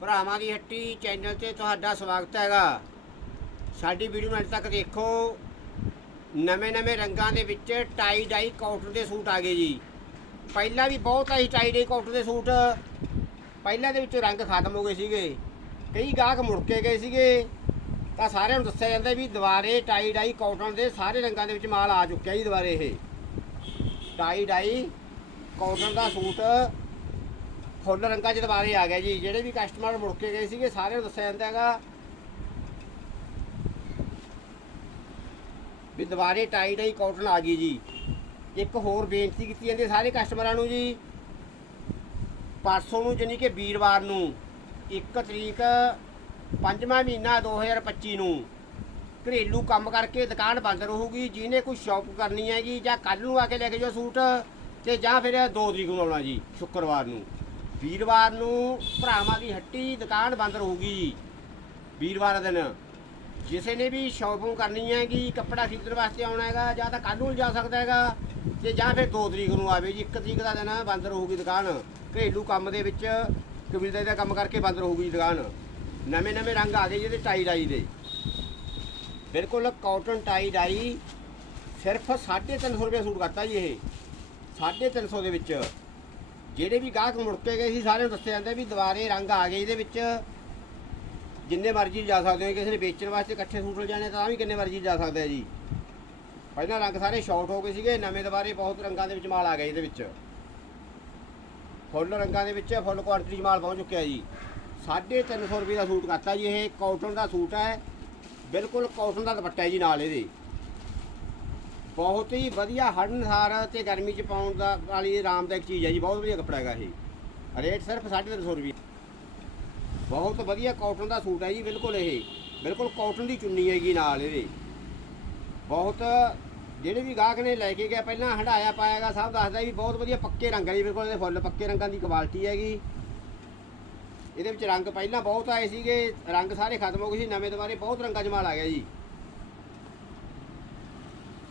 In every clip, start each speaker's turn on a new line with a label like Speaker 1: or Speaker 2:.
Speaker 1: ਭਰਾਵਾਂ ਦੀ ਹੱਟੀ ਚੈਨਲ ਤੇ ਤੁਹਾਡਾ ਸਵਾਗਤ ਹੈਗਾ। ਸਾਡੀ ਵੀਡੀਓ ਨੂੰ ਅੰਤ ਤੱਕ ਦੇਖੋ। ਨਵੇਂ-ਨਵੇਂ ਰੰਗਾਂ ਦੇ ਵਿੱਚ ਟਾਈ ਡਾਈ ਕਾਟਨ ਦੇ ਸੂਟ ਆ ਗਏ ਜੀ। ਪਹਿਲਾਂ ਵੀ ਬਹੁਤ ਆਈ ਟਾਈ ਡਾਈ ਕਾਟਨ ਦੇ ਸੂਟ। ਪਹਿਲਾਂ ਦੇ ਵਿੱਚ ਰੰਗ ਖਤਮ ਹੋ ਗਏ ਸੀਗੇ। ਕਈ ਗਾਹਕ ਮੁੜ ਕੇ ਗਏ ਸੀਗੇ। ਤਾਂ ਸਾਰਿਆਂ ਨੂੰ ਦੱਸਿਆ ਜਾਂਦਾ ਵੀ ਦੁਬਾਰੇ ਟਾਈ ਡਾਈ ਕਾਟਨ ਦੇ ਸਾਰੇ ਰੰਗਾਂ ਦੇ ਵਿੱਚ ਮਾਲ ਆ ਚੁੱਕਿਆ ਜੀ ਦੁਬਾਰੇ ਇਹ। ਟਾਈ ਡਾਈ ਕਾਟਨ ਦਾ ਸੂਟ ਫੁੱਲ ਰੰਗਾਂ 'ਚ ਦੁਬਾਰੇ ਆ ਗਿਆ ਜੀ। ਜਿਹੜੇ ਵੀ ਕਸਟਮਰ ਮੁੜ ਕੇ ਗਏ ਸੀਗੇ, ਸਾਰਿਆਂ ਨੂੰ ਦੱਸਿਆ ਜਾਂਦਾ ਹੈਗਾ ਵੀ ਦੁਬਾਰੇ ਟਾਈ ਡਾਈ ਕਾਟਨ ਆ ਗਈ ਜੀ। ਇੱਕ ਹੋਰ ਬੇਨਤੀ ਕੀਤੀ ਜਾਂਦੀ ਸਾਰੇ ਕਸਟਮਰਾਂ ਨੂੰ ਜੀ। ਪਰਸੋਂ ਨੂੰ ਜਾਣੀ ਕਿ ਵੀਰਵਾਰ ਨੂੰ 1 ਤਰੀਕ ਪੰਜਵਾਂ ਮਹੀਨਾ 2025 ਨੂੰ ਘਰੇਲੂ ਕੰਮ ਕਰਕੇ ਦੁਕਾਨ ਬੰਦ ਰਹੂਗੀ, ਜਿਹਨੇ ਕੋਈ ਸ਼ਾਪ ਕਰਨੀ ਹੈਗੀ ਜਾਂ ਕੱਲ ਨੂੰ ਆ ਕੇ ਲੈ ਕੇ ਜਾਓ ਸੂਟ ਤੇ ਜਾਂ ਫਿਰ 2 ਤਰੀਕ ਨੂੰ ਆਉਣਾ ਜੀ, ਸ਼ੁੱਕਰਵਾਰ ਨੂੰ। ਵੀਰਵਾਰ ਨੂੰ ਭਰਾਵਾਂ ਦੀ ਹੱਟੀ ਦੁਕਾਨ ਬੰਦ ਰਹੂਗੀ। ਜੀ ਵੀਰਵਾਰ ਦਾ ਦਿਨ। ਜਿਸੇ ਨੇ ਵੀ ਸ਼ਾਪਿੰਗ ਕਰਨੀ ਹੈਗੀ, ਕੱਪੜਾ ਖਰੀਦਣ ਵਾਸਤੇ ਆਉਣਾ ਹੈਗਾ, ਜਾਂ ਤਾਂ ਕੱਲ ਨੂੰ ਜਾ ਸਕਦਾ ਹੈਗਾ, ਤੇ ਜਾਂ ਫਿਰ 2 ਤਰੀਕ ਨੂੰ ਆਵੇ ਜੀ 1 ਤਰੀਕ ਦਾ ਦਿਨ ਬੰਦ ਰਹੂਗੀ ਦੁਕਾਨ। ਘਰੇਲੂ ਕੰਮ ਦੇ ਵਿੱਚ ਕਬੀਲਦਾਰੀ ਦਾ ਕੰਮ ਕਰਕੇ ਬੰਦ ਰਹੂਗੀ ਦੁਕਾਨ। ਨਵੇਂ ਨਵੇਂ ਰੰਗ ਆ ਗਏ ਜਿਹਦੇ ਟਾਈ ਡਾਈ ਦੇ। ਬਿਲਕੁਲ ਕਾਟਨ ਟਾਈ ਡਾਈ ਸਿਰਫ 350 ਰੁਪਏ ਸੂਟ ਕਰਤਾ ਜੀ ਇਹ। 350 ਦੇ ਵਿੱਚ। ਜਿਹੜੇ ਵੀ ਗਾਹਕ ਮੁੜ ਕੇ ਗਏ ਸੀ, ਸਾਰਿਆਂ ਨੂੰ ਦੱਸਿਆ ਜਾਂਦਾ ਵੀ ਦੁਬਾਰੇ ਰੰਗ ਆ ਗਏ, ਇਹਦੇ ਵਿੱਚ ਜਿੰਨੇ ਮਰਜ਼ੀ ਜਾ ਸਕਦੇ ਹੋ, ਕਿਸੇ ਨੇ ਵੇਚਣ ਵਾਸਤੇ ਇਕੱਠੇ ਸੂਟ ਲਿਜਾਣੇ, ਤਾਂ ਵੀ ਕਿੰਨੇ ਮਰਜ਼ੀ ਜਾ ਸਕਦੇ ਆ ਜੀ। ਪਹਿਲਾਂ ਰੰਗ ਸਾਰੇ ਸ਼ਾਰਟ ਹੋ ਗਏ ਸੀਗੇ, ਨਵੇਂ ਦੁਬਾਰੇ ਬਹੁਤ ਰੰਗਾਂ ਦੇ ਵਿੱਚ ਮਾਲ ਆ ਗਿਆ ਇਹਦੇ ਵਿੱਚ। ਫੁੱਲ ਰੰਗਾਂ ਦੇ ਵਿੱਚ ਫੁੱਲ ਕੁਆਂਟੀਟੀ 'ਚ ਮਾਲ ਪਹੁੰਚ ਚੁੱਕਿਆ ਜੀ। 350 ਰੁਪਏ ਦਾ ਸੂਟ ਕਰਤਾ ਜੀ, ਇਹ ਕਾਟਨ ਦਾ ਸੂਟ ਹੈ। ਬਿਲਕੁਲ ਕਾਟਨ ਦਾ ਦੁਪੱਟਾ ਜੀ ਨਾਲ ਇਹਦੇ। ਬਹੁਤ ਹੀ ਵਧੀਆ ਹੜਨਸਾਰ ਤੇ ਗਰਮੀ 'ਚ ਪਾਉਣ ਦਾ ਵਾਲੀ ਆਰਾਮਦਾਇਕ ਚੀਜ਼ ਹੈ ਜੀ, ਬਹੁਤ ਵਧੀਆ ਕੱਪੜਾ ਹੈਗਾ ਇਹ। ਰੇਟ ਸਿਰਫ 350 ਰੁਪਏ ਬਹੁਤ ਵਧੀਆ ਕਾਟਨ ਦਾ ਸੂਟ ਹੈ ਜੀ, ਬਿਲਕੁਲ ਇਹ। ਬਿਲਕੁਲ ਕਾਟਨ ਦੀ ਚੁੰਨੀ ਹੈਗੀ ਨਾਲ ਇਹਦੇ ਬਹੁਤ, ਜਿਹੜੇ ਵੀ ਗਾਹਕ ਨੇ ਲੈ ਕੇ ਗਿਆ, ਪਹਿਲਾਂ ਹੰਡਾਇਆ ਪਾਇਆਗਾ ਸਭ ਦੱਸਦਾ ਵੀ ਬਹੁਤ ਵਧੀਆ ਪੱਕੇ ਰੰਗ ਹੈ ਜੀ, ਬਿਲਕੁਲ ਇਹਦੇ ਫੁੱਲ ਪੱਕੇ ਰੰਗਾਂ ਦੀ ਕੁਆਲਿਟੀ ਹੈਗੀ। ਇਹਦੇ ਵਿੱਚ ਰੰਗ ਪਹਿਲਾਂ ਬਹੁਤ ਆਏ ਸੀਗੇ, ਰੰਗ ਸਾਰੇ ਖਤਮ ਹੋ ਗਏ ਸੀ, ਨਵੇਂ ਦੁਬਾਰੇ ਬਹੁਤ ਰੰਗਾਂ ਜਮਾਲ ਆ ਗਿਆ ਜੀ।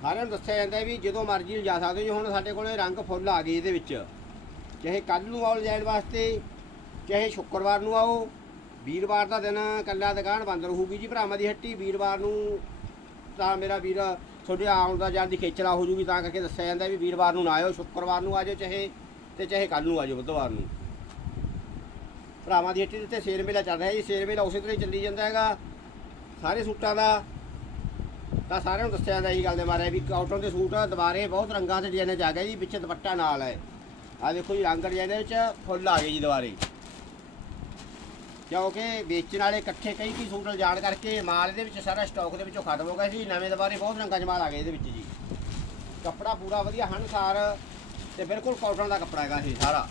Speaker 1: ਸਾਰਿਆਂ ਨੂੰ ਦੱਸਿਆ ਜਾਂਦਾ ਵੀ ਜਦੋਂ ਮਰਜ਼ੀ ਲਿਜਾ ਸਕਦੇ ਹੋ ਜੀ। ਹੁਣ ਸਾਡੇ ਕੋਲੇ ਰੰਗ ਫੁੱਲ ਆ ਗਏ ਇਹਦੇ ਵਿੱਚ। ਚਾਹੇ ਕੱਲ ਨੂੰ ਆਓ ਲੈਣ ਵਾਸਤੇ, ਚਾਹੇ ਸ਼ੁੱਕਰਵਾਰ ਨੂੰ ਆਓ, ਵੀਰਵਾਰ ਦਾ ਦਿਨ ਕੱਲਾ ਦੁਕਾਨ ਬੰਦ ਰਹੂਗੀ ਜੀ ਭਰਾਵਾਂ ਦੀ ਹੱਟੀ। ਵੀਰਵਾਰ ਨੂੰ ਤਾਂ ਮੇਰਾ ਵੀਰ ਤੁਹਾਡੇ ਆਉਣ ਦਾ ਜਾਣ ਦੀ ਖੇਚਲਾ ਹੋ ਜੂਗੀ, ਤਾਂ ਕਰਕੇ ਦੱਸਿਆ ਜਾਂਦਾ ਵੀ ਵੀਰਵਾਰ ਨੂੰ ਨਾ ਆਇਓ, ਸ਼ੁੱਕਰਵਾਰ ਨੂੰ ਆਜੋ ਚਾਹੇ ਤੇ ਚਾਹੇ ਕੱਲ ਨੂੰ ਆਜੋ ਬੁੱਧਵਾਰ ਨੂੰ। ਭਰਾਵਾਂ ਦੀ ਹੱਟੀ ਦੇ ਉੱਤੇ ਸੇਲ ਮੇਲਾ ਚੱਲ ਰਿਹਾ ਜੀ। ਸੇਲ ਮੇਲਾ ਉਸੇ ਤਰ੍ਹਾਂ ਹੀ ਚੱਲੀ ਜਾਂਦਾ ਹੈਗਾ। ਸਾਰੇ ਸੂਟਾਂ ਦਾ ਤਾਂ ਸਾਰਿਆਂ ਨੂੰ ਦੱਸਿਆ ਜਾਂਦਾ ਇਹ ਗੱਲ ਦੇ ਬਾਰੇ ਵੀ ਕਾਟਨ ਦੇ ਸੂਟ ਦੁਬਾਰੇ ਬਹੁਤ ਰੰਗਾਂ ਤੇ ਡਿਜ਼ਾਈਨਾਂ ਚ ਆ ਗਏ ਜੀ ਵਿੱਚ ਦੁਪੱਟਾ ਨਾਲ ਹੈ। ਆ ਦੇਖੋ ਜੀ, ਰੰਗ ਡਿਜ਼ਾਈਨ ਦੇ ਵਿੱਚ ਫੁੱਲ ਆ ਗਏ ਜੀ ਦੁਬਾਰੇ। ਕਿਉਂਕਿ ਵੇਚਣ ਵਾਲੇ ਇਕੱਠੇ ਕਈ ਕਈ ਸੂਟ ਲਿਜਾਣ ਕਰਕੇ ਮਾਲ ਦੇ ਵਿੱਚ ਸਾਰਾ ਸਟਾਕ ਦੇ ਵਿੱਚੋਂ ਖਤਮ ਹੋ ਗਿਆ ਸੀ, ਨਵੇਂ ਦੁਬਾਰੇ ਬਹੁਤ ਰੰਗਾਂ 'ਚ ਮਾਲ ਆ ਗਏ ਇਹਦੇ ਵਿੱਚ ਜੀ। ਕੱਪੜਾ ਪੂਰਾ ਵਧੀਆ ਹਣਸਾਰ ਤੇ ਬਿਲਕੁਲ ਕਾਟਨ ਦਾ ਕੱਪੜਾ ਹੈਗਾ ਇਹ ਸਾਰਾ।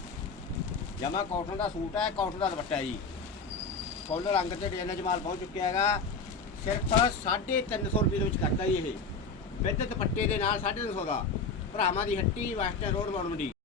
Speaker 1: ਜਮਾ ਕਾਟਨ ਦਾ ਸੂਟ ਹੈ ਕਾਟਨ ਦਾ ਦੁਪੱਟਾ ਜੀ। ਫੁੱਲ ਰੰਗ ਤੇ ਡਿਜ਼ਾਈਨਾਂ 'ਚ ਮਾਲ ਪਹੁੰਚ ਚੁੱਕਿਆ ਹੈਗਾ। ਸਿਰਫ 350 ਰੁਪਏ ਦੇ ਵਿੱਚ ਕਰਤਾ ਜੀ ਇਹ। ਵਿੱਚ ਦੁਪੱਟੇ ਦੇ ਨਾਲ 350 ਦਾ। ਭਰਾਵਾਂ ਦੀ ਹੱਟੀ ਵੈਸਟਰਨ ਰੋਡ ਮੋੜ ਮੰਡੀ